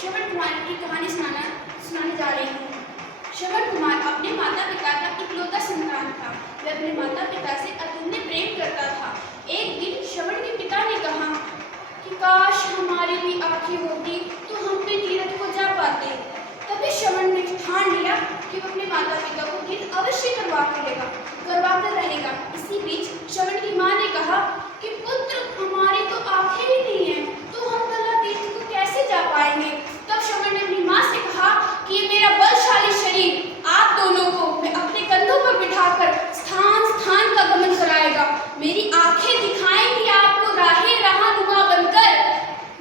श्रवण कुमार की कहानी सुनाने जा रही हूँ। श्रवण कुमार अपने माता पिता का इकलौता संतान था। वह अपने माता पिता से अतुल्य प्रेम करता था। एक दिन श्रवण के पिता ने कहा कि काश हमारी भी आंखें होती तो हम भी तीर्थ को जा पाते। तभी श्रवण ने ठान लिया कि वो अपने माता पिता को तीर्थ अवश्य करवाकर रहेगा। इसी बीच श्रवण की माँ ने कहा कि पुत्र, हमारी तो आंखें ही नहीं है, तो हम भला तीर्थ को कैसे जा पाएंगे। तब श्रवण ने अपनी माँ से कहा कि ये मेरा बलशाली शरीर आप दोनों को मैं अपने कंधों पर बिठाकर स्थान स्थान का गमन कराएगा। मेरी आंखें दिखाएंगी आपको राहें रहानुमा बनकर,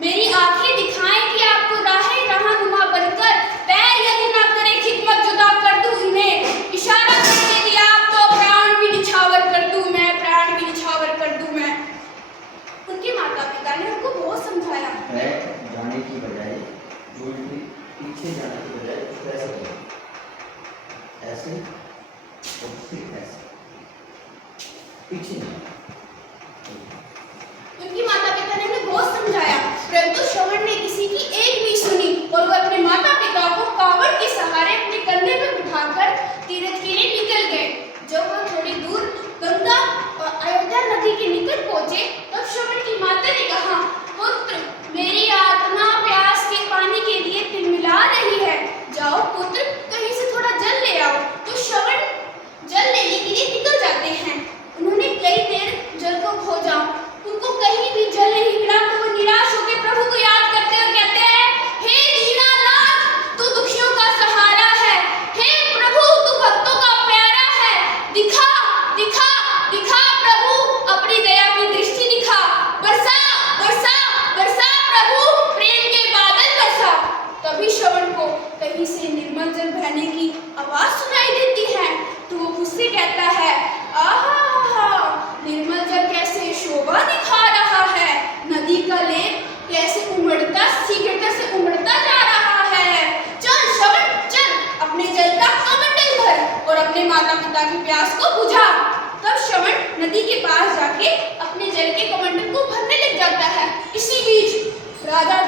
मेरी आंखें दिखाएंगी आपको राहें रहानुमा बनकर। पैर यदि ना करे खिदमत जुदा कर दूं इन्हें, इशारा करने दिया आप तो प्राण भी निछावर कर दूं मैं, प्राण भी निछावर कर दूं मैं। उनके माता पिता ने उनको बहुत समझाया। जाने की बजाय उनके पीछे जाने की बजाय ऐसे करो, ऐसे और फिर ऐसे पीछे नहीं। उनकी माता पिता ने उन्हें बहुत समझाया, परंतु श्रवण ने किसी की एक भी सुनी और वह अपने माता पिता को कावड़ के सहारे अपने कंधे पर बिठाकर तीर्थ के लिए निकल गए। जब वह थोड़ी दूर गंगा और अयोध्या नदी के निकट पहुंचे तब श्रवण की माता ने कहा, पुत्र, मेरी आत्मा प्यास के पानी के लिए तिलमिला रही है, जाओ पुत्र कहीं से थोड़ा जल ले आओ। तो श्रवण जल लेने के लिए निकल जाते हैं। उन्होंने कई देर जल को खोजा, उनको कहीं भी जल नहीं मिला तो वो निराश होकर प्रभु को याद करते और कहते हैं, हे दीनानाथ, तू दुखियों का सहारा है, हे प्रभु तू भक्तों का प्यारा है, दिखा दिखा दिखा प्रभु अपनी दया की दृष्टि दिखा, बरसा बरसा बरसा प्रभु प्रेम के बादल बरसा। तभी श्रवण को कहीं से निर्मल जल बहने की आवाज सुनाई देती है तो वो उससे कहता है, आहा निर्मल जल कैसे शोभा दिखा रहा है, नदी का लेप कैसे उमड़ता शीघ्रता से उमड़ता जा रहा है। चल श्रवण चल, अपने जल का कमंडल भर और अपने माता पिता की प्यास को बुझा। तब श्रवण नदी के पास जाके अपने जल के कमंडल को भरने लग जाता है। इसी बीच राजा